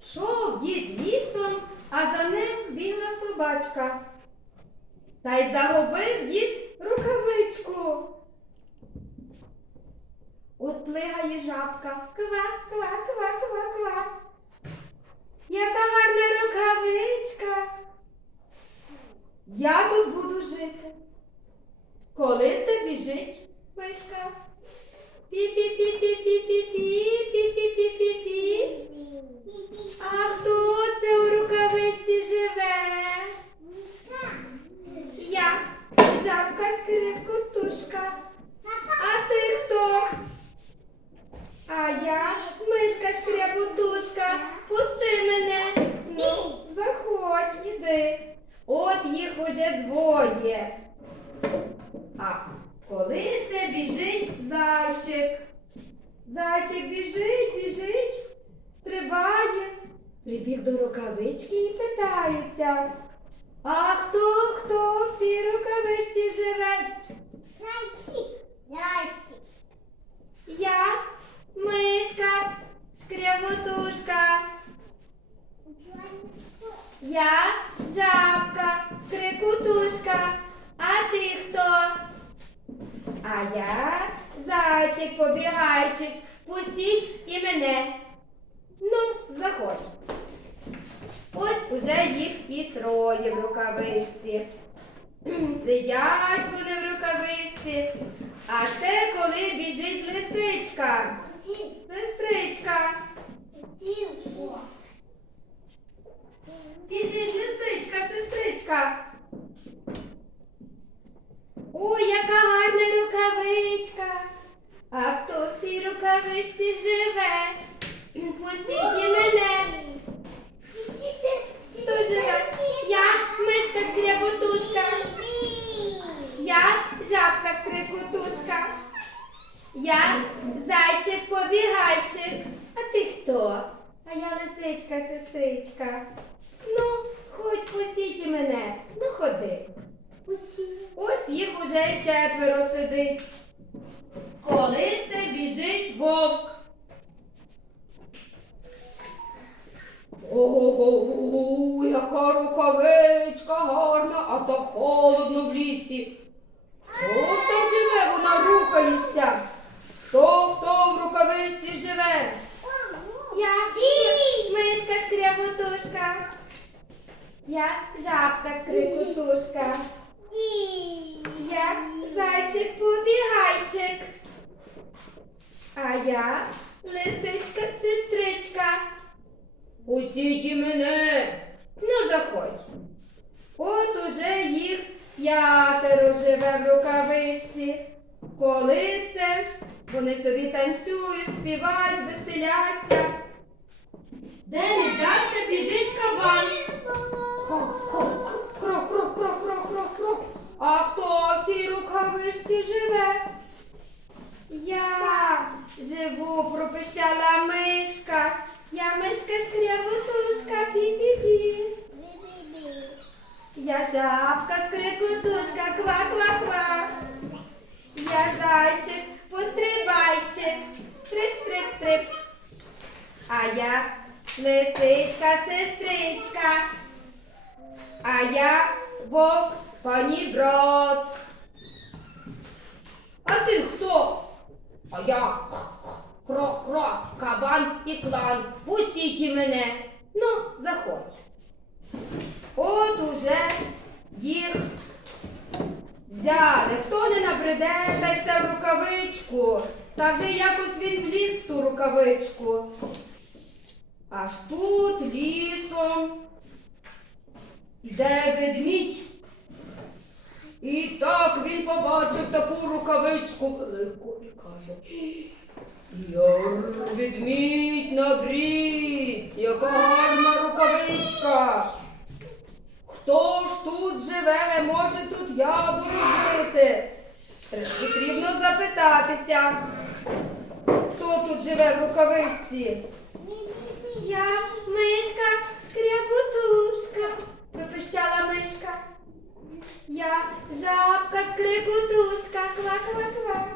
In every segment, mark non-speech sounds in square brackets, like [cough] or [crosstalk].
Шов дід лісом, а за ним бігла собачка. Та й загубив дід рукавичку. От плигає жабка. Ква, ква, ква, ква, ква. Яка гарна рукавичка. Я тут буду жити. Коли це біжить мишка? Пі-пі-пі-пі-пі-пі-пі-пі-пі-пі-пі. А хто це у рукавичці живе? Я, жабка скрипкотушка. А ти хто? А я мишка шкряботушка. Пусти мене. Ну, заходь, іди. От їх уже двоє. А коли це біжить зайчик? Зайчик біжить, біжить, стрибає, прибіг до рукавички і питається. А хто хто в цій рукавичці живе? Я, мишка, шкряботушка. Я жабка, скрикутушка. А ти хто? А я зайчик, побігайчик. Пустіть і мене. Ну, заходь. Ось уже їх і троє в рукавичці. [clears throat] Сидять вони в рукавичці. А це коли біжить лисичка. Сестричка. Біжить лисичка, сестричка. Ой, яка в цій рукавичці живе? Пустіть мене. Хто живе? Я мишка шкряботушка. Я жабка скрикутушка. Я зайчик побігайчик. А ти хто? А я лисичка, сестричка. Ну, хоть пустіть і мене. Ну ходи. Ось їх уже четверо сидить. Ого, яка рукавичка гарна, а то холодно в лісі. Хто ж там живе, вона рухається? Хто хто в рукавичці живе? Я мишка шкряботушка. Я жабка скрикутушка. Я зайчик побігайчик. А я лисичка сестричка. Пустіть і мене. Ну, заходь. От уже їх п'ятеро живе в рукавичці. Коли це вони собі танцюють, співають, веселяться. Де не взявся, біжить кабан. Крок, крок, крок, крок, крок, крок. А хто в цій рукавичці живе? Я живу, пропищала мишка. Я мишка шкряботушка, пі-пі-пі. Я жабка скрикотушка, ква-ква-ква. Я зайчик, пострибайчик, стрип-стрип-стрип. А я лисичка, сестричка. А я вовк, пані брат. А ти хто? А я кро-кро, кабан і клан. Пустіть і мене. Ну, заходь. От уже їх взяли. Хто не набреде, та й все в рукавичку. Та вже якось він вліз в ту рукавичку. Аж тут лісом йде ведмідь. І так він побачив таку рукавичку велику і каже. На брід, яка гарна рукавичка. Хто ж тут живе, може тут я буду жити? Потрібно запитатися, хто тут живе в рукавичці. Я мишка шкряботушка, пропищала мишка. Я жабка скрикотушка, ква-ква-ква.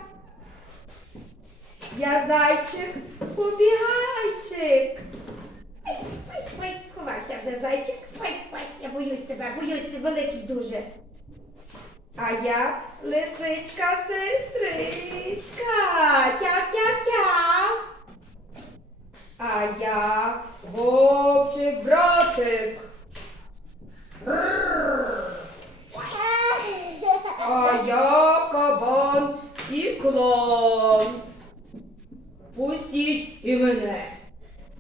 Я зайчик, побігайчик. Ой, ой, ой, сховався вже зайчик. Ой, ось, я боюсь тебе, боюсь, ти великий дуже. А я лисичка сестричка. Тяв-тяв-тяв. А я вовчик брат. Мене.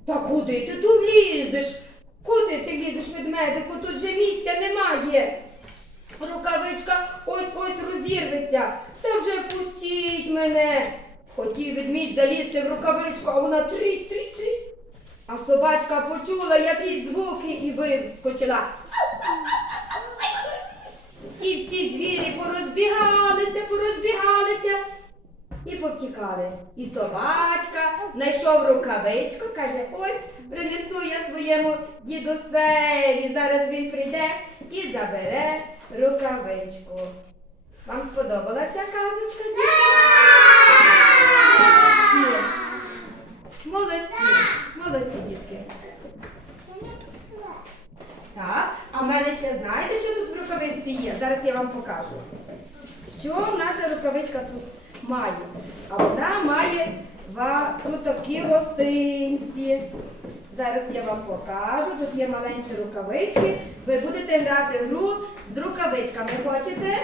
Та куди ти тут влізеш? Куди ти лізеш ведмедику? Тут же місця немає. Рукавичка ось ось розірветься. Та вже пустіть мене. Хотів ведмідь залізти в рукавичку, а вона трісь, трісь, трісь. А собачка почула якісь звуки і вискочила. І всі звірі порозбігалися, порозбігалися і повтікали. І собачка знайшов рукавичку, каже, ось принесу я своєму дідусеві. Зараз він прийде і забере рукавичку. Вам сподобалася казочка? дітки? Молодці, молодці, дітки. Так, а в мене ще знаєте, що тут в рукавичці є? Зараз я вам покажу. Що наша рукавичка тут має? А вона має тут такі гостинці. Зараз я вам покажу. Тут є маленькі рукавички. Ви будете грати гру з рукавичками. Хочете?